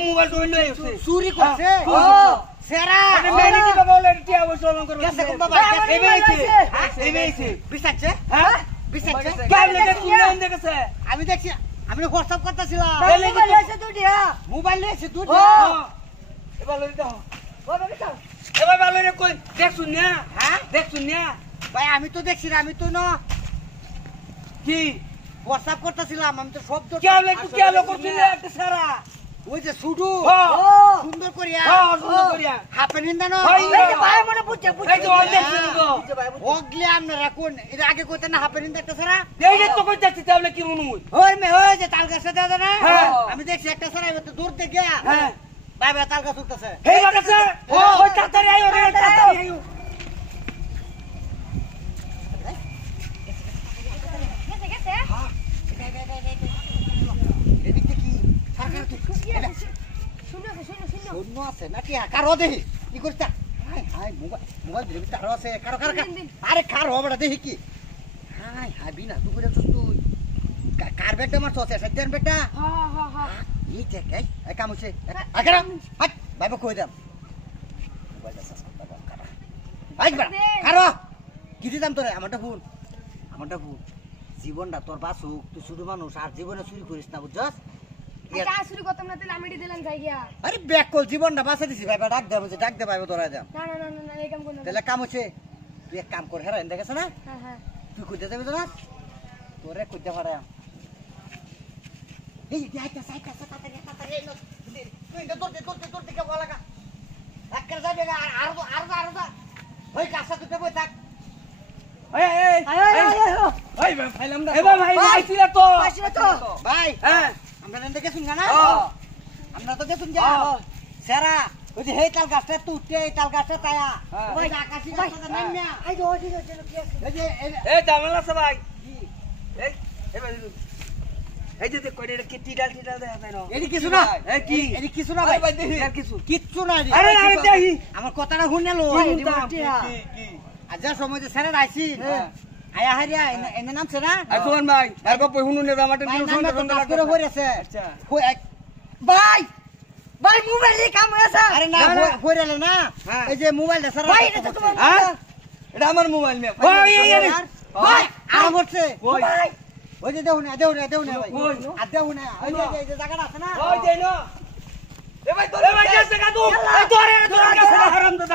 Mobile চুরি করছে সেরা মেরে দিবা বলে টিয়া বসে অলং করবে কেসে কোন বাবা এবেইছে বিসাচ্ছে হ্যাঁ বিসাচ্ছে কেমনে দেখছে আমি দেখছি আমি WhatsApp করতেছিলাম মোবাইল এসে দুটিয়া মোবাইল নিয়েছে দুটো এবার লই দাও বাবা বিছাও এবার ভালো রে কই দেখছুন না হ্যাঁ দেখছুন না ভাই আমি তো দেখছি না আমি তো না কি WhatsApp করতেছিলাম আমি তো শব্দ কেমনে করছিস একটা সারা ওই যে সুডু সুন্দর করিয়া সুন্দর করিয়া হাফেন ইন্দা না এই যে ভাই মনে বুঝছে এই যে অল দেখছিস তো ওগলে আপনারা কোন এর আগে কইতে না হাফেন ইন্দা একটা সারা এই যে তো কই যাচ্ছিস তাহলে কি মনে হয় ওই মে ওই যে তাল গাছে দাদা না হ্যাঁ। আমি দেখছি একটা সারা এবার তো দূর থেকে হ্যাঁ ভাই ভাই তাল গাছ উঠতেছে হেই বাটাছে ওই তাড়াতাড়ি আইও রে তাড়াতাড়ি আইও গেছে গেছে এদিকে কি সরকার কি শুনো শূন্য আছে নাকি কারো দেহি কি করছা হাই হাই মোবাইল দিবি কারো আছে কারো আরে কার হবে না দেখি কি হাই হাই বিনা তুই করে তুই কার বেটা মারছ আছে সত্যেন বেটা হ্যাঁ এই দেখ এই কাম হচ্ছে আগারা হাট বাইবা কই দাম মোবাইল আছে বাবা কারা আই বড় কারো কি দিতাম তোরে আমারটা ফোন জীবনটা তোর বাসুক তুই শুধু মানুষ আর জীবনে চুরি করিস না বুঝছস এটা শুরু করতাম না তাহলে আমি দিলাম যাই গিয়া আরে ব্যাক কল জীবনটা বাঁচা দিছি ভাই ডাক দে ভাই তোরা দাম না এই কাম করব তাহলে কাম হচ্ছে তুই এক কাম কর হেরা এনে গেছে না হ্যাঁ তুই কইতে যাবি না তোরে কইতে পারা এই আইতা তাড়াতাড়ি তুই এটা তোর দিকে বলা লাগা এক্কার যাবে আর ওই কাছে তুই বই থাক এই ভাই ফাইলাম না এবার ভাই আইছিল তো ভাই হ্যাঁ আমরা এনে গেছুন না আমরা তো গেছুন যা সেরা ওই যে হেই তাল গাছটা তুটে এই তাল গাছটা তায়া ওই আকাশি গাছটা নামিয়া আই দো কি আছে এই যে এই দামলা আছে ভাই এই এবার এই যে কইরে কি টিডাল দেখা যায় না এডি কিছু না এই কি এডি কিছু না ভাই দেখি আর কিছু কিচ্ছু না আরে দেখি আমার কথাটা শুনেলো কি আজ সময় যে সেরা আইছি আয়া হারিয়া এনে নাম সেরা এখন ভাই আর গপ হুনু নে আমাদের ভাই নাম তো কাজ করে হইছে আচ্ছা ভাই মোবাইলে কাম হইছে আরে না হইরেলে না এই যে মোবাইলটা সেরা ভাই এটা তো তোমার হ্যাঁ এটা আমার মোবাইল মে ভাই ভাই আর বলছে ওই ওই যে দেউ না ভাই আর দেউ না ওই যে জায়গাটা আছে না ওই দেই না এ ভাই তোরে ভাই জায়গা তো তোরে হারাম দাদা